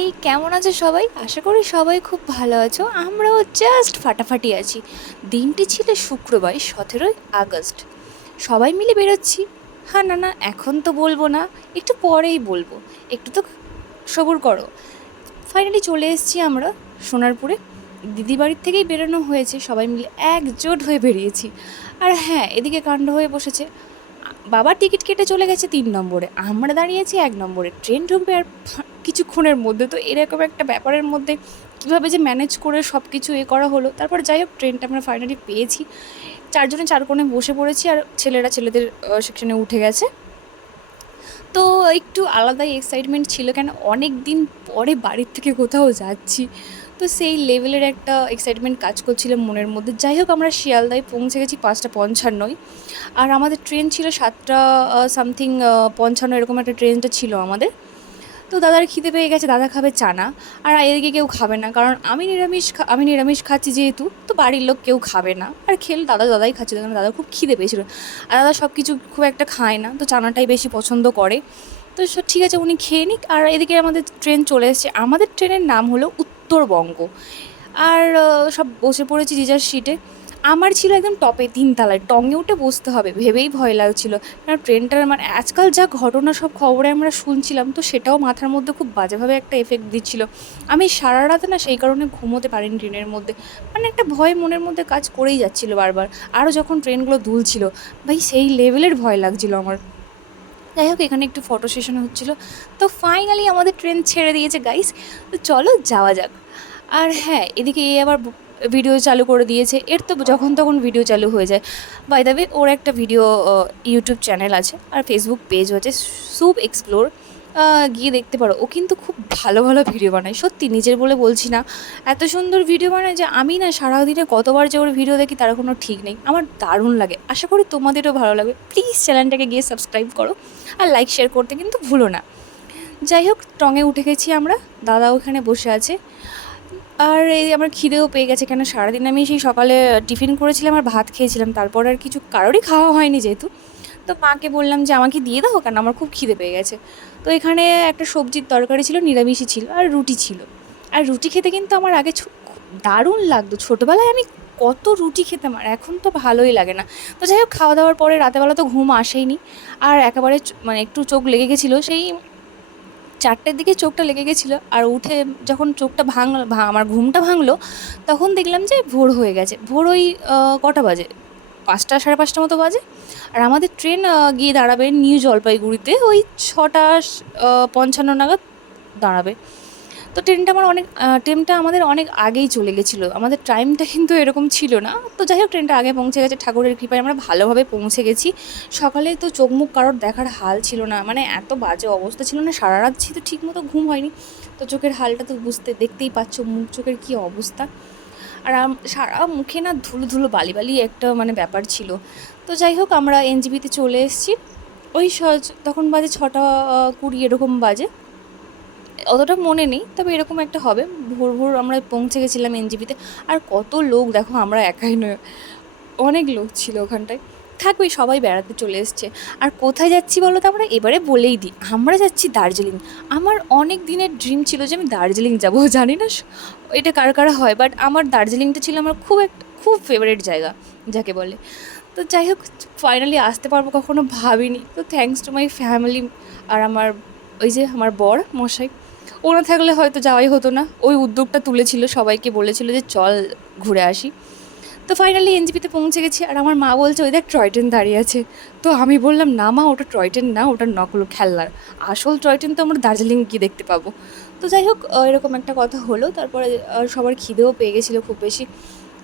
High, কেমন আছো সবাই? আশা করি সবাই খুব ভালো আছো। আমরাও জাস্ট ফাটাফাটি আছি। দিনটি ছিল শুক্রবার, 17ই আগস্ট। সবাই মিলে বেরোচ্ছি। হ্যাঁ, না না, এখন তো বলবো না, একটু পরেই বলবো। একটু তো সবুর করো। ফাইনালি চলে এসেছি আমরা সোনারপুরে। দিদি বাড়ির থেকেই বেরোনো হয়েছে, সবাই মিলে একজোট হয়ে বেরিয়েছি। আর হ্যাঁ, এদিকে কাণ্ড হয়ে বসেছে। বাবা টিকিট কেটে চলে গেছে 3 নম্বরে, আমরা দাঁড়িয়েছি 1 নম্বরে। ট্রেন ঢুকবে আর কিছুক্ষণের মধ্যে। তো এরকম একটা ব্যাপারের মধ্যে কীভাবে যে ম্যানেজ করে সব কিছু করা হলো। তারপর যাই হোক, ট্রেনটা আমরা ফাইনালি পেয়েছি। চারজনে চার কোণে বসে পড়েছি, আর ছেলেরা ছেলেদের সেকশনে উঠে গেছে। তো একটু আলাদাই এক্সাইটমেন্ট ছিল, কেন অনেক দিন পরে বাড়ির থেকে কোথাও যাচ্ছি। তো সেই লেভেলের একটা এক্সাইটমেন্ট কাজ করছিল মনের মধ্যে। যাই হোক, আমরা শিয়ালদায় পৌঁছে গেছি 5:55। আর আমাদের ট্রেন ছিল 7টা সামথিং 55, এরকম একটা ট্রেনটা ছিল আমাদের। তো দাদার খিদে পেয়ে গেছে, দাদা খাবে চানা। আর এদিকে কেউ খাবে না, কারণ আমি নিরামিষ খাচ্ছি যেহেতু, তো বাড়ির লোক কেউ খাবে না। আর দাদাই খাচ্ছিল, কারণ দাদা খুব খিদে পেয়েছিল। আর দাদা সব কিছু খুব একটা খায় না, তো চানাটাই বেশি পছন্দ করে। তো ঠিক আছে, উনি খেয়ে নিক। আর এদিকে আমাদের ট্রেন চলে এসেছে। আমাদের ট্রেনের নাম হলো উত্তরবঙ্গ। আর সব বসে পড়েছি যে যার সিটে। আমার ছিল একদম টপে 3 তলায়, টঙে উঠে বসতে হবে ভেবেই ভয় লাগছিল। কারণ ট্রেনটার মানে আজকাল যা ঘটনা সব খবরে আমরা শুনছিলাম, তো সেটাও মাথার মধ্যে খুব বাজেভাবে একটা এফেক্ট দিচ্ছিল। আমি সারা রাতে না সেই কারণে ঘুমোতে পারিনি ট্রেনের মধ্যে। মানে একটা ভয় মনের মধ্যে কাজ করেই যাচ্ছিলো বারবার। আরও যখন ট্রেনগুলো দুলছিল, ভাই সেই লেভেলের ভয় লাগছিল আমার। যাই হোক, এখানে একটু ফটো সেশন হচ্ছিলো। তো ফাইনালি আমাদের ট্রেন ছেড়ে দিয়েছে গাইস। তো চলো যাওয়া যাক। আর হ্যাঁ, এদিকে আবার ভিডিও চালু করে দিয়েছে। এর তো যখন তখন ভিডিও চালু হয়ে যায়। বাই দ্য ওয়ে, ওর একটা ভিডিও ইউটিউব চ্যানেল আছে আর ফেসবুক পেজও আছে, সুপ এক্সপ্লোর। গিয়ে দেখতে পারো। ও কিন্তু খুব ভালো ভালো ভিডিও বানায়, সত্যি নিজের বলে বলছি না। এত সুন্দর ভিডিও বানায় যে আমি না সারাদিনে কতবার যে ওর ভিডিও দেখি তার কোনো ঠিক নেই। আমার দারুণ লাগে, আশা করি তোমাদেরও ভালো লাগবে। প্লিজ চ্যানেলটাকে গিয়ে সাবস্ক্রাইব করো, আর লাইক শেয়ার করতে কিন্তু ভুলো না। যাই হোক, টঙে উঠে গেছি আমরা, দাদা ওখানে বসে আছে। আর এই আমার খিদেও পেয়ে গেছে, কেন সারাদিন আমি সেই সকালে টিফিন করেছিলাম আর ভাত খেয়েছিলাম, তারপর আর কিছু কারোরই খাওয়া হয়নি যেহেতু। তো মাকে বললাম যে আমাকে দিয়ে দাও, কেন আমার খুব খিদে পেয়ে গেছে। তো এখানে একটা সবজির তরকারি ছিল, নিরামিষই ছিল, আর রুটি ছিল। আর রুটি খেতে কিন্তু আমার আগে দারুণ লাগতো। ছোটোবেলায় আমি কত রুটি খেতাম, আর এখন তো ভালোই লাগে না। তো যাই হোক, খাওয়া দাওয়ার পরে রাতেবেলা তো ঘুম আসেইনি। আর একেবারে মানে একটু চোখ লেগে গেছিলো, সেই 4টের দিকে চোখটা লেগে গেছিলো। আর উঠে যখন চোখটা আমার ঘুমটা ভাঙলো, তখন দেখলাম যে ভোর হয়ে গেছে। ভোর ওই কটা বাজে, 5টা 5:30 মতো বাজে। আর আমাদের ট্রেন গিয়ে দাঁড়াবে নিউ জলপাইগুড়িতে ওই 6:55 নাগাদ দাঁড়াবে। তো ট্রেনটা আমাদের অনেক আগেই চলে গেছিলো। আমাদের টাইমটা কিন্তু এরকম ছিল না। তো যাই হোক, ট্রেনটা আগে পৌঁছে গেছে, ঠাকুরের কৃপায় আমরা ভালোভাবে পৌঁছে গেছি। সকালে তো চোখ মুখ কারোর দেখার হাল ছিল না, মানে এত বাজে অবস্থা ছিল না। সারা রাত তো ঠিক মতো ঘুম হয়নি। তো চোখের হালটা তো দেখতেই পাচ্ছ, মুখ চোখের কী অবস্থা। আর সারা মুখে না ধুলো ধুলো বালি বালি একটা মানে ব্যাপার ছিল। তো যাই হোক, আমরা এনজিপিতে চলে এসেছি। ওই তখন বাজে 6:20 এরকম বাজে, অতটা মনে নেই, তবে এরকম একটা হবে। ভোর ভোর আমরা পৌঁছে গেছিলাম এনজিপিতে। আর কত লোক দেখো, আমরা একাই নয়, অনেক লোক ছিল ওখানটায়। থাকবে, সবাই বেড়াতে চলে এসছে। আর কোথায় যাচ্ছি বলো তো, আমরা এবারে বলেই দিই, আমরা যাচ্ছি দার্জিলিং। আমার অনেক দিনের ড্রিম ছিল যে আমি দার্জিলিং যাব। জানি না এটা কার কারা হয়, বাট আমার দার্জিলিংটা ছিল আমার খুব ফেভারিট জায়গা যাকে বলে। তো যাই হোক, ফাইনালি আসতে পারবো কখনো ভাবিনি। তো থ্যাঙ্কস টু মাই ফ্যামিলি। আর ওই যে আমার বর মশাই, ওরা থাকলে হয়তো যাওয়াই হতো না। ওই উদ্যোগটা তুলেছিল, সবাইকে বলেছিল যে চল ঘুরে আসি। তো ফাইনালি এনজিপিতে পৌঁছে গেছি। আর আমার মা বলছে ওই দেখ টয় ট্রেন দাঁড়িয়ে আছে। তো আমি বললাম না মা, ওটা টয় ট্রেন না, ওটা নকল খেলনার। আসল টয় ট্রেন তো আমরা দার্জিলিং গিয়ে দেখতে পাবো। তো যাই হোক, এরকম একটা কথা হলো। তারপরে সবার খিদেও পেয়ে গেছিলো খুব বেশি,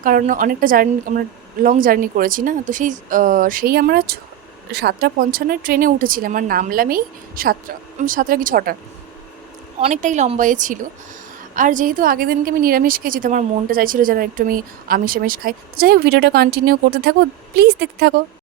কারণ অনেকটা আমরা লং জার্নি করেছি না। তো সেই আমরা 7:55 ট্রেনে উঠেছিলাম, আর নামলাম এই 7টা কি 6টা, অনেকটাই লম্বায় ছিল। আর যেহেতু আগের দিনকে আমি নিরামিষ খেয়েছি, তো আমার মনটা চাইছিল যেন একটু আমি আমিষ খাই। তো যাই হোক, ভিডিওটা কন্টিনিউ করতে থাকো, প্লিজ দেখতে থাকো।